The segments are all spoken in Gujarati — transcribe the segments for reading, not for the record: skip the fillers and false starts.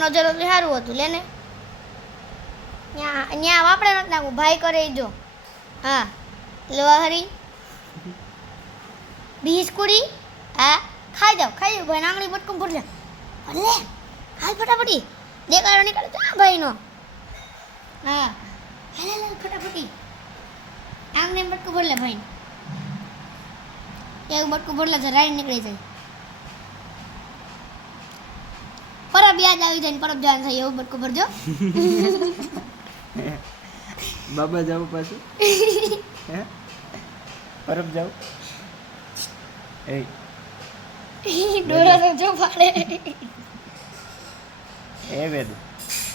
નજર હતું સારું હતું લે ને ત્યાં વાપરે નથી નાખું ભાઈ કરે ઈ જો હા લો હરી બિસ્કુડી હા ખાઈ જાઓ ભાઈ આંગળી બટકું ભરલે ભરલે હાલ ફટાફટી દેખાડો નીકળો જા ભાઈનો હા હાલ ફટાફટી આંગળી બટકું ભરલે ભાઈ એક બટકું ભરલે છે રાઈડ નીકળી જાય પરબ યાદ આવી જાય ને પરબ જવાનું થાય એવું બટકું ભરજો બાબા જાવ પાછું હે પરબ જાવ એ ડોળો તો જો પાડે એ વેદ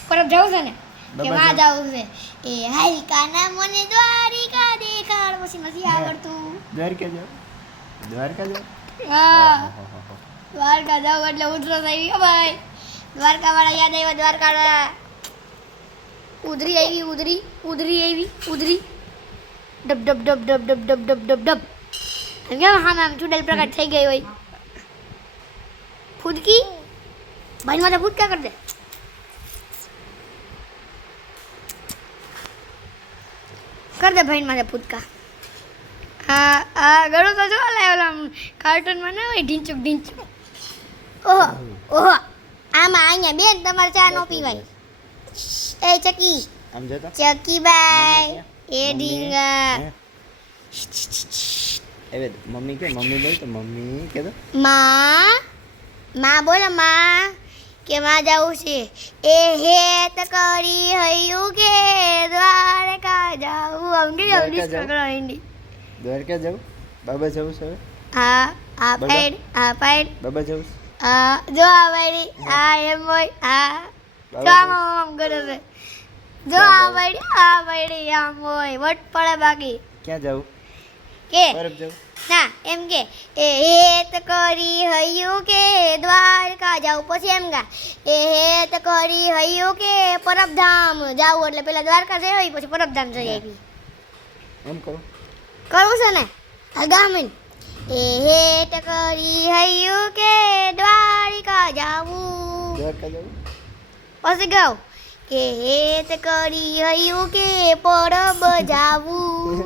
પરબ જાવ છે ને કે બાબા માં જાવું છે એ હાલ કાના મને દ્વારિકા દેખાડ પછી નથી આવડતું દ્વારકા જાવ હા દ્વારકા જાવ એટલે ઉધરો થઈ ગયો ભાઈ દ્વારકા વાળા યાદ આવ્યા દ્વારકા વાળા ઉધરી આવી ઉધરી ડબ ડબ ડબ ડબ ડબ ડબ ડબ ડબ ડબ એમ કેમ હા આમ ચૂડેલ પ્રકાર થઈ ગઈ હોય ફૂદકી ભાઈ માથે ફૂદકા કરી દે ભાઈ માથે ફૂદકા આ ગળો તો જો લાવેલો કાર્ટૂનમાં ના હોય ઢીંચુક ઓહો આમાં અહીંયા બેન તમારે ચા નો પીવાય એ ચકી આમ જતો ચકી by A ડીંગા A Veda mummy બોલ તો મમ્મી કે દો માં બોલો માં કે માં જાવું છે એ હેત કરી હૈયું કે દ્વારકા જાવું અંગી હિન્દી દ્વારકા જાવ બાબા જાવ છે હા આ પાઈડ બાબા જાવ જો આ વાડી આ એમ હોય આ જો આમ કરે છે જો આ વાડી આમ હોય વટ પડે બાકી ક્યાં જાવ કે પરબ જાવ ના એમ કે એ હેત કરી હૈયું કે દ્વારકા જાવ પછી એમ ગા એ હેત કરી હૈયું કે પરબધામ જાવ એટલે પેલા દ્વારકા જઈ હોય પછી પરબધામ જઈ આવી એમ કરો કરવું છે ને હગામન એ હેત કરી હૈયું કે દ્વારિકા જાવું પછી ગાવ કે હેત કરી હૈયું કે પરબ જાવું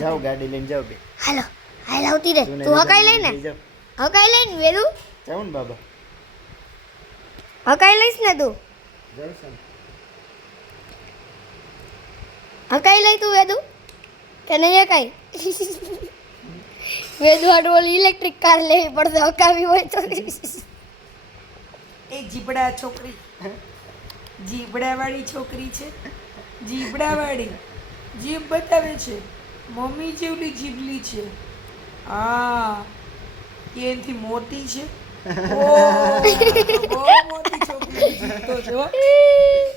જાવ ગાડી લઈને જાવ બે હાલો આવતી રે તું હકાઈ લઈ ને વેદુ જાવ ને બાબા હકાઈ લઈશ ને તું જાવ છે હકાઈ લઈ તું વેદુ કે નહીં હકાઈ વેદુ આડોલ ઇલેક્ટ્રિક કાર લેવી પડશે હકાવી હોય તો એ જીબડા છોકરી જીબડાવાળી છોકરી છે જીબડાવાળી જીભ બતાવે છે મમ્મી જેવડી જીભલી છે હા એનાથી મોટી છે બહુ મોટી છોકરી જીભ તો છે હો.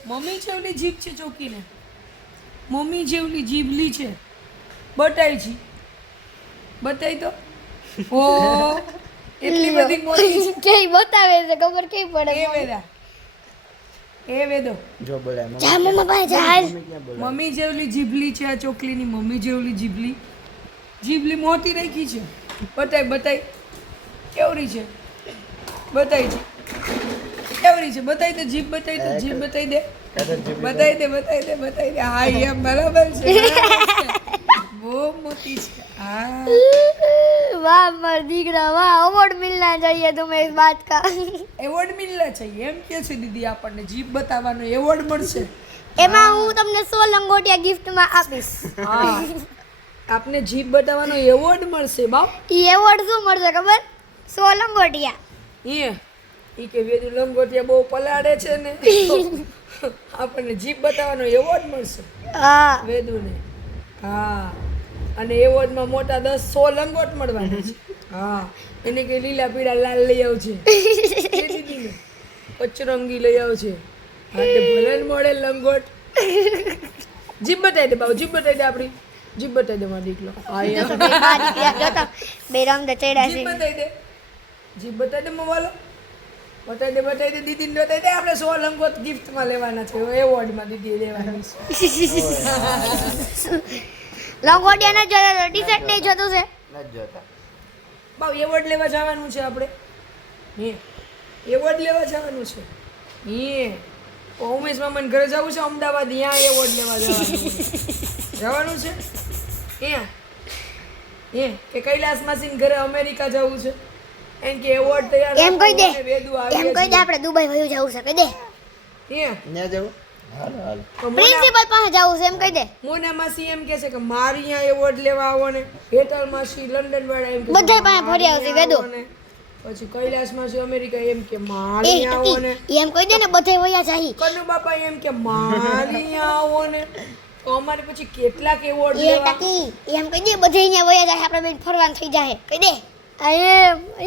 મમ્મી જેવડી જીભ છે ચોકીને મમ્મી જેવડી જીભલી છે બતાવી તો ઓ એટલી બધી મોટી છે કે બતાવે છે ખબર કેવી પડે એ વેદો જો બોલાય જા મમ્મા પાસે જા હાલ. મમ્મી જેવલી જીભલી છે આ ચોકલીની મમ્મી જેવલી જીભલી મોટી રાખી છે બતાય કેવડી છે બતાવી છે કેવડી છે બતાવી દે જીભ બતાવી દે બતાવી દે હા એમ બરાબર છે બહુ મોટી છે હા वाह मर દીકરા વાહ अवार्ड मिलना चाहिए तुम्हें इस बात का એવોર્ડ મિલના चाहिए એમ કે છે દીદી આપણને જીભ બતાવવાનો એવોર્ડ મળશે એમાં હું તમને 100 લંગોટિયા ગિફ્ટમાં આપીશ હા આપને જીભ બતાવવાનો એવોર્ડ મળશે બાપ ઈ એવોર્ડ શું મળશે ખબર 100 લંગોટિયા ઈ કે વેદુ લંગોટિયા બહુ પલાડે છે ને આપણને જીભ બતાવવાનો એવોર્ડ મળશે હા વેદુને હા અને એવોર્ડમાં મોટા 100 લંગોટ મળવાના છે હા એને કે લીલા પીળા લાલ લઈ આવજે દીદીને પચરંગી લઈ આવજે હા તે ભલે મળે લંગોટ જીભ બતાવી દે બાબુ જીભ બતાવી દે આપણી જીભ બતાવી દે મારો દીકરો હા બે રંગ દ ચડ્યા છે જીભ બતાવી દે મોવાલો બતાવી દે દીદીને બતાવી દે આપણે 100 લંગોટ ગિફ્ટમાં લેવાના છે એવોર્ડમાં દીદી લેવાની છે લંગોટિયા ના જોતા ટી શર્ટ નહીં જોતું છે ન જોતા બાવ એવોર્ડ લેવા જવાનું છે આપણે એવોર્ડ લેવા જવાનું છે ઉમેશ મામાને ઘરે જવું છે અમદાવાદ ત્યાં એવોર્ડ લેવા જવાનું છે કે કૈલાસ માસીને ઘરે અમેરિકા જવું છે એમ કે એવોર્ડ તૈયાર એમ કહી દે વેદુ એમ કહી દે આપણે દુબઈ વયું જવું છે કહી દે ત્યાં જવું હાલો હાલો પ્રિન્સિપલ પાસે જવું છે એમ કહી દે મોના માસી એમ કહે છે કે મારી અહીંયા એવોર્ડ લેવા આવો ને હેતલ માસી લંડન વાળા એમ કે બધાય પાસે ફરી આવશે વેદુ પછી કૈલાસ માસી અમેરિકા એમ કે મારી એ આવો ને એમ કહી દે ને બધાય વયા જાહી કનુ બાપા એમ કે મારી આવો ને તો અમારે પછી કેટલાક એવોર્ડ એ લેવા ટકી એમ કહી દે બધાય અહીંયા વયા જાય આપણે બેન ફરવાનું થઈ જાય કહી દે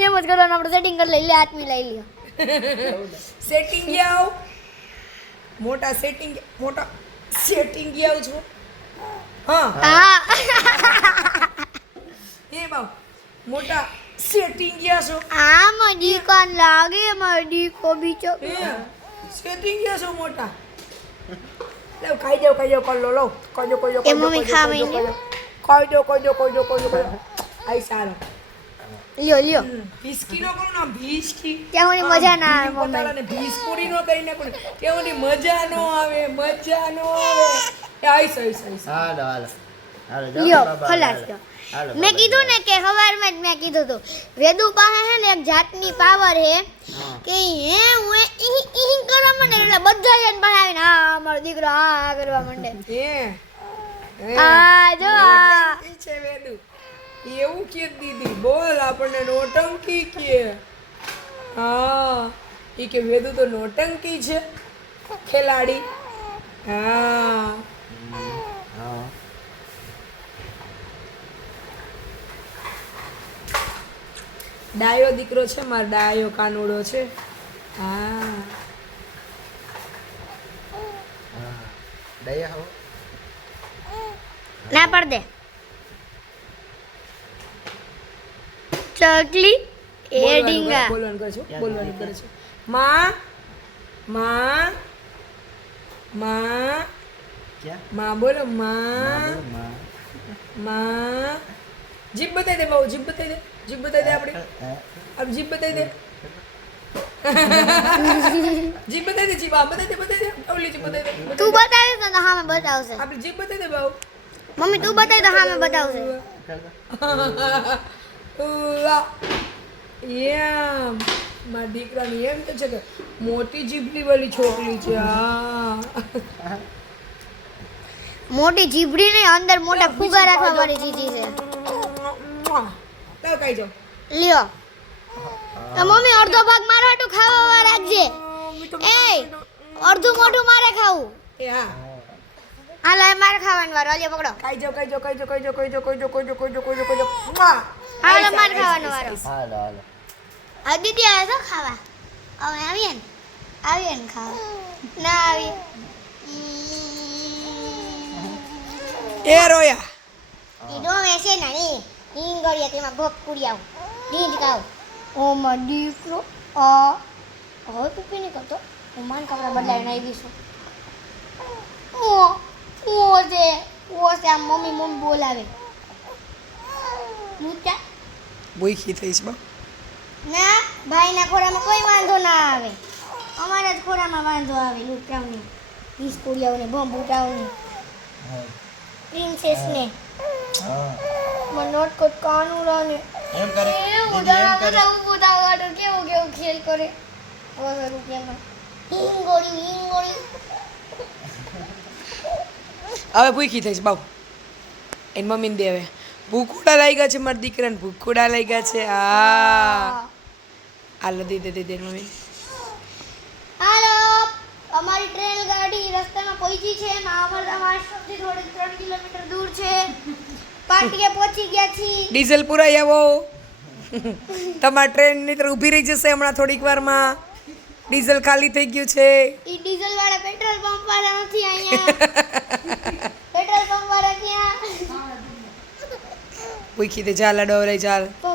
એમ જ કરવાનું આપણે સેટિંગ કરી લઈ લે આત્મી લઈ લ્યો સેટિંગ આવ મોટા સેટિંગ આવ છો હા હા એ બાપ મોટા સેટિંગ ગયા છો આ મડી કાન લાગે મડી કો બીચો સેટિંગ ગયા છો મોટા લે ખાઈ જાવ કર લો ખાઈ જાવ એ મમ્મી ખાવી ને ખાઈ જાવ આઈ સારો લ્યો ભીસ્કી નો કરું ના ભીસ્કી ત્યાં મને મજા ના આવે મમ્મી પોતાને ભીસ્કોડી નો કરી નાખું કેવની મજા નો આવે આઈસ હાલો હાલો હાલો લ્યો જાઓ બાબા ખલાસ હાલો. લ્યો હાલો મેં કીધું ને કે સવારમાં જ મેં કીધું હતું વેદુ પાસે હે ને એક જાતની પાવર હે કે હે હું ઈ કરવા માંડે એટલે બધા જણ પાસે આવીને હા મારો દીકરો આ કરવા માંડે આ જો આ છે વેદુ એવું કે દીદી બોલ આપણને નોટંકી કે હા ઈ કે વેદુ તો નોટંકી છે ખેલાડી હા હા ડાયો દીકરો છે મારો ડાયો કાનુડો છે હા દયા હો ના પડ દે ચકલી એ ડીંગા બોલવાનું કરે છે બોલવાનું કરે છે માં માં માં ક્યાં માં બોલો માં માં માં જીભ બતાવી દે બાબુ જીભ બતાવી દે આપણી આપ જીભ બતાવી દે જીભ બતાવી દે જીભ આ બતાવી દે ઓલી જીભ બતાવી દે તું બતાવીશ ને તો હા મેં બતાવશે આપણી જીભ બતાવી દે બાબુ મમ્મી તું બતાવી તો હા મેં બતાવશે એમ મારા દીકરાની એમ તો છે કે મોટી જીભની વાળી છોકરી છે હા મોટી જીભડી ને અંદર મોટા ફુગા રાખવા વાળી ચીજી છે કઈ જાઓ લ્યો તો મમ્મી અડધો ભાગ મારા હાટુ ખાવા રાખજે એ અડધું મોઢું મારે ખાવું એ હા હાલો એ મારે ખાવાનું વારો લ્યો પકડો કઈ જાઓ હાલો મારે ખાવાનો વારો હાલો હાલો આ દીદી આવે તો ખાવા હવે આવીએ ને ખાવા ના આવીએ એ રોયા ઈ ડોમે છે ને ની ઈંગળિયા તેમાં ભોગ પૂરી આવું ડીંડ કાવ ઓ માં દીકરો આ હવે પીપી નહીં કરતો હું માન કપડા બદલાવીને આવી છું ઓ છે આમ મમ્મી બોલાવે મૂચા બોઈખી થઈશ બા ના ભાઈના ખોરામાં કોઈ વાંધો ના આવે અમારા જ ખોરામાં વાંધો આવે લૂંટાવની હિસ્કુડિયાઓને બમ્બુટાઓને પ્રિન્સેસને મનોટ કાનુડાને એમ કરે એવું દીદી એમ ઉદાહરણ કરે બધા ઊભું થવા કેવું ખેલ કરે 100 રૂપિયામાં હિંગોળી હવે ભૂખી થઈશ બાબુ એની મમ્મીને દે હવે ભૂખુડા લાગ્યા છે મારા દીકરાને ભૂખુડા લાગ્યા છે હાલો દે મમ્મી હાલો અમારી ટ્રેન ગાડી રસ્તામાં પહોંચી છે મહાવર્ધા આશ્રમથી થોડીક 3 કિલોમીટર દૂર છે પાટીએ પહોંચી ગયા છીએ ડીઝલ પુરાઈ આવો તમારી ટ્રેન ની ઊભી રહી જશે હમણાં થોડીક વારમાં ડીઝલ ખાલી થઈ ગયું છે ઈ ડીઝલ વાળા પેટ્રોલ પંપ વાળા નથી અહીંયા પેટ્રોલ પંપ વાળા ક્યાં ભૂખી તે ચાલ અડો રહી ચાલ તો